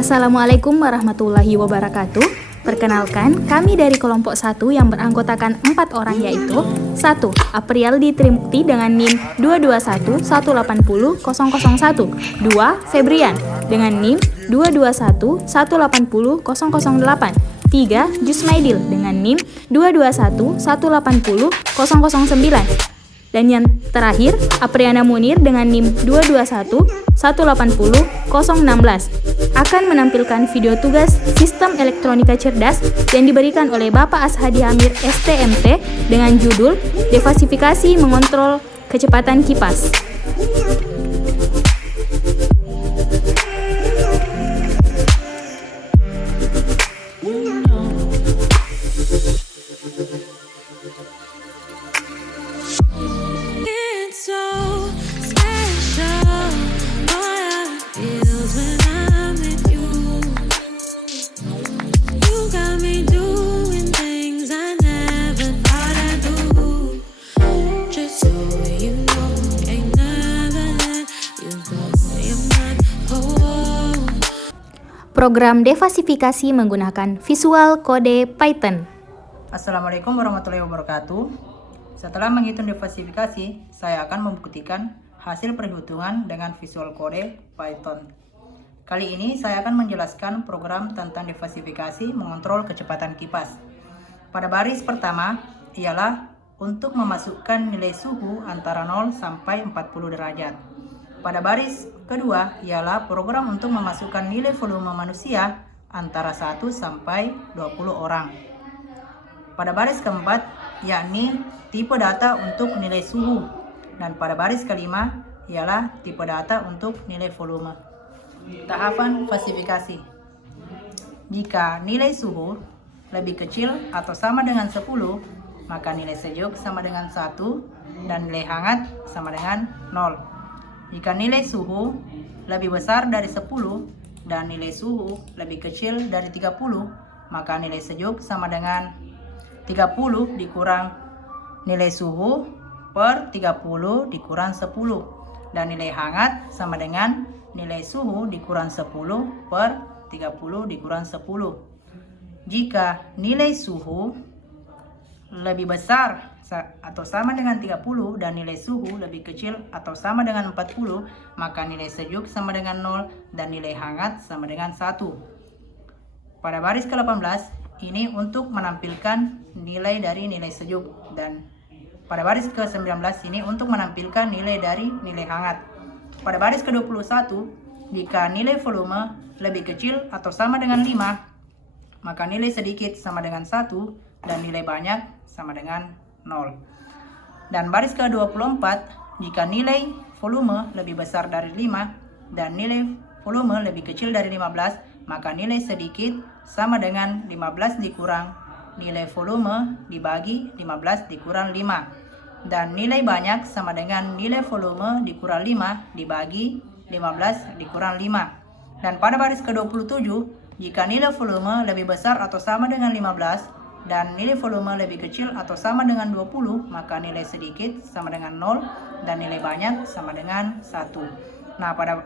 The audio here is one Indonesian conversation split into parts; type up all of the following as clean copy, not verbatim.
Assalamualaikum warahmatullahi wabarakatuh. Perkenalkan, kami dari kelompok 1 yang beranggotakan 4 orang yaitu 1. Aprialdi Trimukti dengan NIM 221180001. 2. Febrian dengan NIM 221180008. 3. Jusmaidil dengan NIM 221180009. Dan yang terakhir, Apriana Munir dengan NIM 221180016 akan menampilkan video tugas Sistem Elektronika Cerdas yang diberikan oleh Bapak Ashadi Amir STMT dengan judul Defasifikasi Mengontrol Kecepatan Kipas. Program defasifikasi menggunakan visual kode Python. Assalamualaikum warahmatullahi wabarakatuh. Setelah menghitung defasifikasi, saya akan membuktikan hasil perhitungan dengan visual kode Python. Kali ini saya akan menjelaskan program tentang defasifikasi mengontrol kecepatan kipas. Pada baris pertama ialah untuk memasukkan nilai suhu antara 0 sampai 40 derajat. Pada baris kedua ialah program untuk memasukkan nilai volume manusia antara 1 sampai 20 orang. Pada baris keempat yakni tipe data untuk nilai suhu, dan pada baris kelima ialah tipe data untuk nilai volume. Tahapan fasifikasi. Jika nilai suhu lebih kecil atau sama dengan 10, maka nilai sejuk sama dengan 1 dan nilai hangat sama dengan 0. Jika nilai suhu lebih besar dari 10 dan nilai suhu lebih kecil dari 30, maka nilai sejuk sama dengan 30 dikurang nilai suhu per 30 dikurang 10. Dan nilai hangat sama dengan nilai suhu dikurang 10 per 30 dikurang 10. Jika nilai suhu lebih besar atau sama dengan 30 dan nilai suhu lebih kecil atau sama dengan 40, maka nilai sejuk sama dengan 0 dan nilai hangat sama dengan 1. Pada baris ke-18 ini untuk menampilkan nilai dari nilai sejuk, dan pada baris ke-19 ini untuk menampilkan nilai dari nilai hangat. Pada baris ke-21, jika nilai volume lebih kecil atau sama dengan 5, maka nilai sedikit sama dengan 1 dan nilai banyak sama dengan 0. Dan baris ke-24, jika nilai volume lebih besar dari 5 dan nilai volume lebih kecil dari 15, maka nilai sedikit sama dengan 15 dikurang nilai volume dibagi 15 dikurang 5. Dan nilai banyak sama dengan nilai volume dikurang 5 dibagi 15 dikurang 5. Dan pada baris ke-27, jika nilai volume lebih besar atau sama dengan 15 dan nilai volume lebih kecil atau sama dengan 20, maka nilai sedikit sama dengan 0 dan nilai banyak sama dengan 1. Nah, pada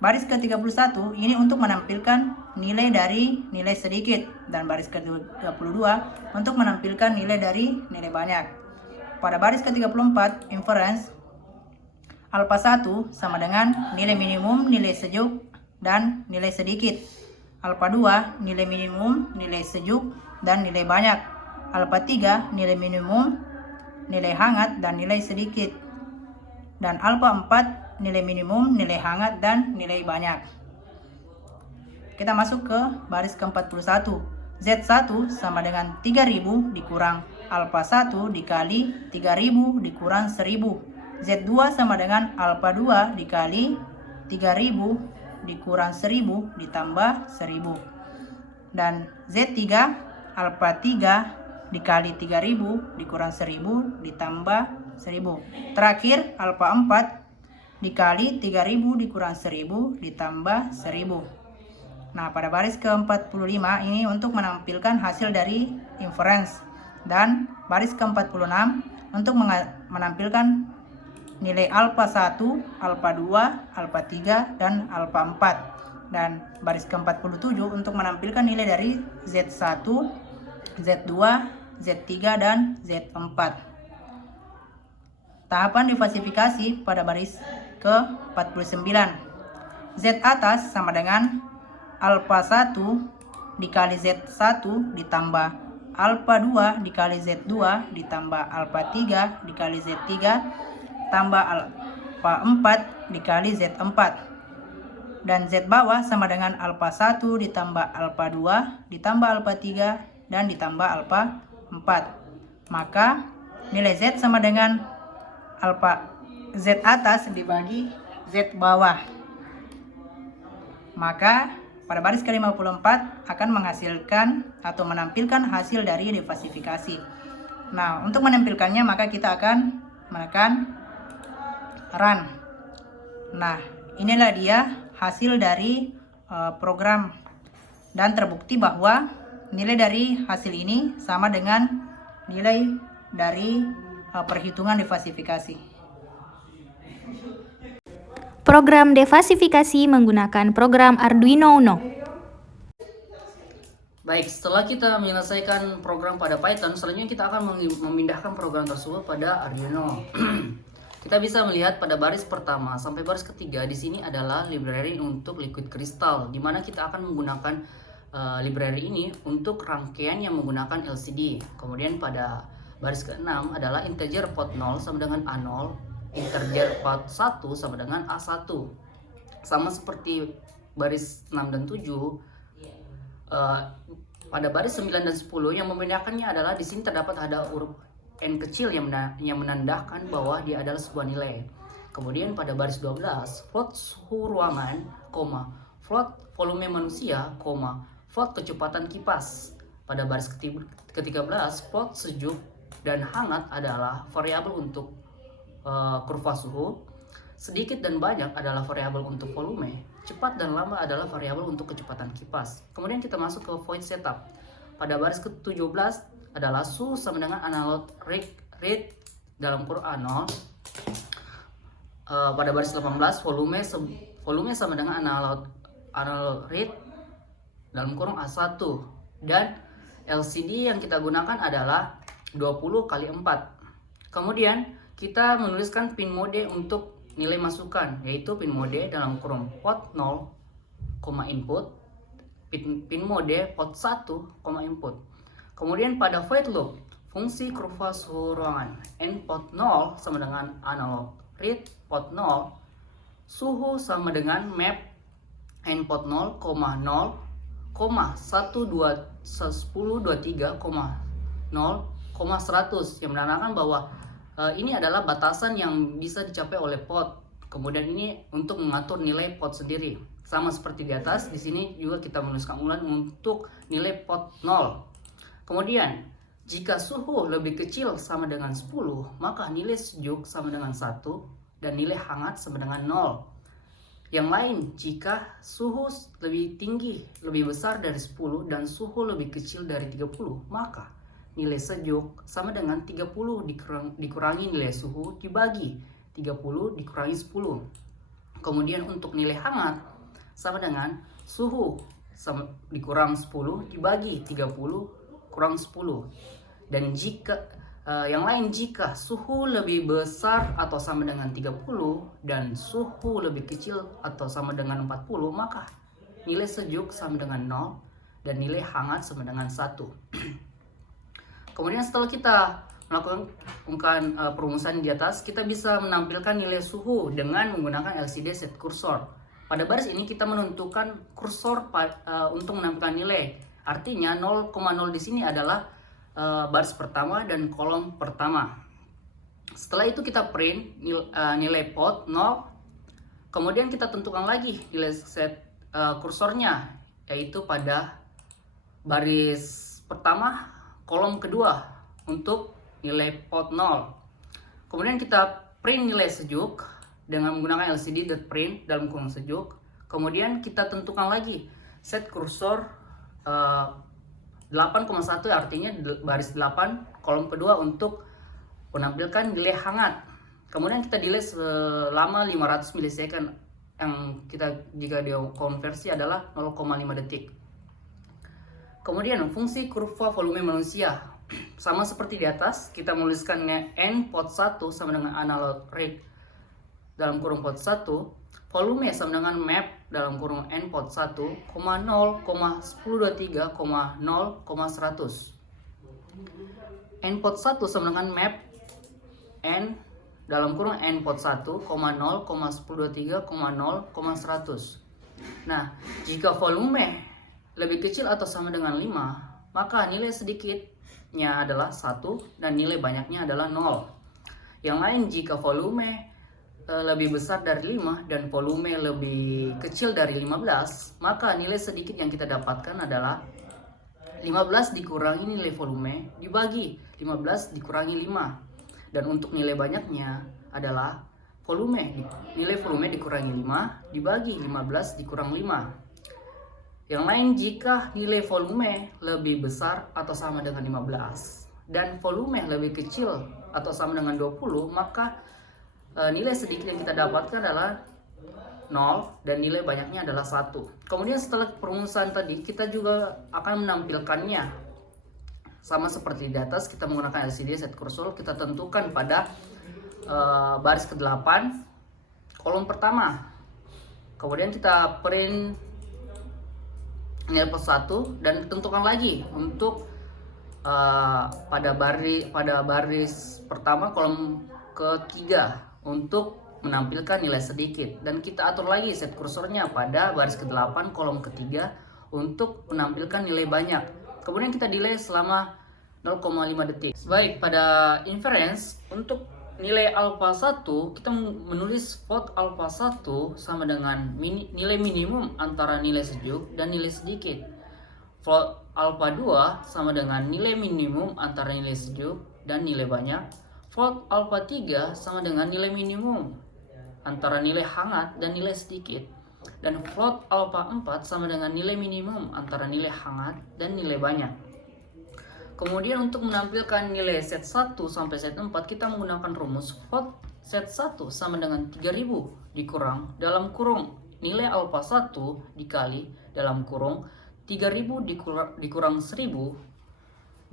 baris ke-31 ini untuk menampilkan nilai dari nilai sedikit, dan baris ke-32 untuk menampilkan nilai dari nilai banyak. Pada baris ke-34 inference, alpha 1 sama dengan nilai minimum, nilai sejuk, dan nilai sedikit. Alpha 2 nilai minimum, nilai sejuk, dan nilai banyak. Alpha 3 nilai minimum, nilai hangat, dan nilai sedikit. Dan alpha 4 nilai minimum, nilai hangat, dan nilai banyak. Kita masuk ke baris ke-41. Z1 sama dengan 3000 dikurang alpha 1 dikali 3000 dikurang 1000. Z2 sama dengan alpha 2 dikali 3000 dikurang 1000 ditambah 1000. Dan Z3 alpha 3 dikali 3000 dikurang 1000 ditambah 1000. Terakhir alpha 4 dikali 3000 dikurang 1000 ditambah 1000. Nah, pada baris ke-45 ini untuk menampilkan hasil dari inference, dan baris ke-46 untuk menampilkan nilai alpha 1, alpha 2, alpha 3, dan alpha 4. Dan baris ke-47 untuk menampilkan nilai dari Z1, Z2, Z3, dan Z4. Tahapan diversifikasi pada baris ke-49. Z atas sama dengan alfa 1 dikali Z1 ditambah alfa 2 dikali Z2 ditambah alfa 3 dikali Z3 tambah alfa 4 dikali Z4. Dan Z bawah sama dengan alfa 1 ditambah alfa 2 ditambah alfa 3 dan ditambah alfa 4. Maka nilai Z sama dengan alfa Z atas dibagi Z bawah. Maka pada baris ke-54 akan menghasilkan atau menampilkan hasil dari diversifikasi. Nah, untuk menampilkannya maka kita akan menekan run. Nah, inilah dia hasil dari program, dan terbukti bahwa nilai dari hasil ini sama dengan nilai dari perhitungan diversifikasi. Program diversifikasi menggunakan program Arduino Uno. Baik, setelah kita menyelesaikan program pada Python, selanjutnya kita akan memindahkan program tersebut pada Arduino. Kita bisa melihat pada baris pertama sampai baris ketiga di sini adalah library untuk liquid crystal, di mana kita akan menggunakan library ini untuk rangkaian yang menggunakan LCD. Kemudian pada baris ke-6 adalah integer port 0 sama dengan A0, integer port 1 sama dengan A1. Sama seperti baris 6 dan 7. Pada baris 9 dan 10 yang membedakannya adalah di sini terdapat ada huruf N kecil yang menandakan bahwa dia adalah sebuah nilai. Kemudian pada baris 12, float suhu ruangan, float volume manusia, float kecepatan kipas. Pada baris ke-13, float sejuk dan hangat adalah variabel untuk kurva suhu. Sedikit dan banyak adalah variabel untuk volume. Cepat dan lama adalah variabel untuk kecepatan kipas. Kemudian kita masuk ke void setup. Pada baris ke-17 adalah suhu sama dengan analog read dalam kurung A0. Pada baris 18 volume sama dengan analog read dalam kurung A1, dan LCD yang kita gunakan adalah 20 kali 4. Kemudian kita menuliskan pin mode untuk nilai masukan, yaitu pin mode dalam kurung port 0, input, pin mode port 1, input. Kemudian pada void loop, fungsi kurva suhu ruangan N port 0 sama dengan analog read port 0, suhu sama dengan map N port 0, 123,0, 100 yang menandakan bahwa ini adalah batasan yang bisa dicapai oleh port. Kemudian ini untuk mengatur nilai port sendiri. Sama seperti di atas, di sini juga kita menuliskan ulang untuk nilai port 0. Kemudian, jika suhu lebih kecil sama dengan 10, maka nilai sejuk sama dengan 1 dan nilai hangat sama dengan 0. Yang lain, jika suhu lebih tinggi, lebih besar dari 10 dan suhu lebih kecil dari 30, maka nilai sejuk sama dengan 30 dikurangi nilai suhu dibagi 30 dikurangi 10. Kemudian untuk nilai hangat sama dengan suhu dikurang 10 dibagi 30 kurang 10. Dan jika yang lain, jika suhu lebih besar atau sama dengan 30 dan suhu lebih kecil atau sama dengan 40, maka nilai sejuk sama dengan 0 dan nilai hangat sama dengan 1. Kemudian setelah kita melakukan perumusan di atas, kita bisa menampilkan nilai suhu dengan menggunakan LCD set cursor. Pada baris ini kita menentukan kursor untuk menampilkan nilai. Artinya 0,0 di sini adalah baris pertama dan kolom pertama. Setelah itu kita print nilai port 0. Kemudian kita tentukan lagi nilai set kursornya, yaitu pada baris pertama kolom kedua untuk nilai port 0. Kemudian kita print nilai sejuk dengan menggunakan LCD.print dalam kurung sejuk. Kemudian kita tentukan lagi set kursor 8,1, artinya baris 8 kolom kedua untuk menampilkan nilai hangat. Kemudian kita delay selama 500 ms yang jika dia konversi adalah 0,5 detik. Kemudian fungsi kurva volume manusia sama seperti di atas, kita menuliskannya N pot 1 sama dengan analog rate dalam kurung pot 1, volume sama dengan map dalam kurung N pot 1, 0,1023, 0,100. N pot 1 sama dengan map N dalam kurung N pot 1, 0,1023, 0,100. Nah, jika volume lebih kecil atau sama dengan 5, maka nilai sedikitnya adalah 1 dan nilai banyaknya adalah 0. Yang lain, jika volume lebih besar dari 5 dan volume lebih kecil dari 15, maka nilai sedikit yang kita dapatkan adalah 15 dikurangi nilai volume dibagi 15 dikurangi 5. Dan untuk nilai banyaknya adalah nilai volume dikurangi 5 dibagi 15 dikurang 5. Yang lain, jika nilai volume lebih besar atau sama dengan 15 dan volume lebih kecil atau sama dengan 20, maka nilai sedikit yang kita dapatkan adalah 0 dan nilai banyaknya adalah 1. Kemudian setelah perumusan tadi, kita juga akan menampilkannya sama seperti di atas. Kita menggunakan LCD set kursor, kita tentukan pada baris ke-8 kolom pertama. Kemudian kita print nilai pot 1 dan tentukan lagi untuk pada baris pertama kolom ke-3 untuk menampilkan nilai sedikit, dan kita atur lagi set kursornya pada baris ke-8 kolom ke-3 untuk menampilkan nilai banyak. Kemudian kita delay selama 0,5 detik. Baik, pada inference untuk nilai alpha 1, kita menulis float alpha 1 sama dengan nilai minimum antara nilai sejuk dan nilai sedikit. Float alpha 2 sama dengan nilai minimum antara nilai sejuk dan nilai banyak. Float alpha 3 sama dengan nilai minimum antara nilai hangat dan nilai sedikit. Dan float alpha 4 sama dengan nilai minimum antara nilai hangat dan nilai banyak. Kemudian untuk menampilkan nilai set 1 sampai set 4, kita menggunakan rumus float set 1 sama dengan 3000 dikurang dalam kurung nilai alpha 1 dikali dalam kurung 3000 dikurang 1000.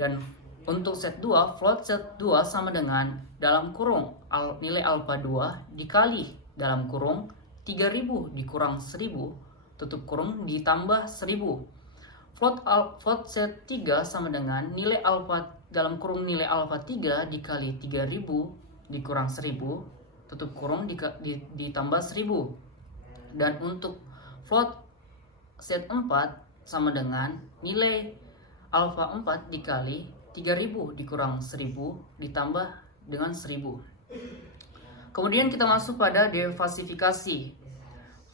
Dan untuk set 2, float set 2 sama dengan dalam kurung nilai alpha 2 dikali dalam kurung 3000 dikurang 1000 tutup kurung ditambah 1000. Float set 3 sama dengan nilai alpha dalam kurung nilai alpha 3 dikali 3000 dikurang 1000 tutup kurung ditambah 1000. Dan untuk float set 4 sama dengan nilai alpha 4 dikali 3000 dikurang 1000 ditambah dengan 1000. Kemudian kita masuk pada defasifikasi.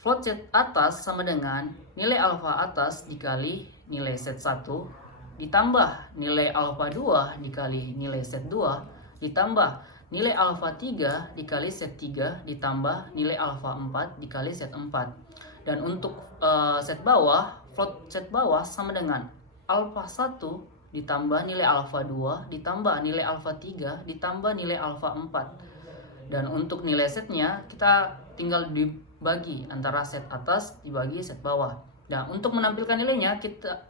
Float set atas sama dengan nilai alpha atas dikali nilai set 1 ditambah nilai alpha 2 dikali nilai set 2 ditambah nilai alpha 3 dikali set 3 ditambah nilai alpha 4 dikali set 4. Dan untuk set bawah, float set bawah sama dengan alpha 1 ditambah nilai alpha 2 ditambah nilai alpha 3 ditambah nilai alpha 4. Dan untuk nilai setnya kita tinggal dibagi antara set atas dibagi set bawah. Nah, untuk menampilkan nilainya kita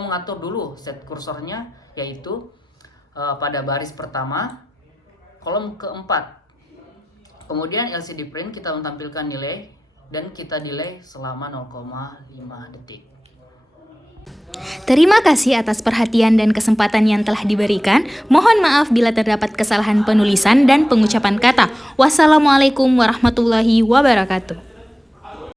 mengatur dulu set kursornya, yaitu pada baris pertama kolom keempat. Kemudian LCD print kita menampilkan nilai dan kita delay selama 0,5 detik. Terima kasih atas perhatian dan kesempatan yang telah diberikan. Mohon maaf bila terdapat kesalahan penulisan dan pengucapan kata. Wassalamualaikum warahmatullahi wabarakatuh.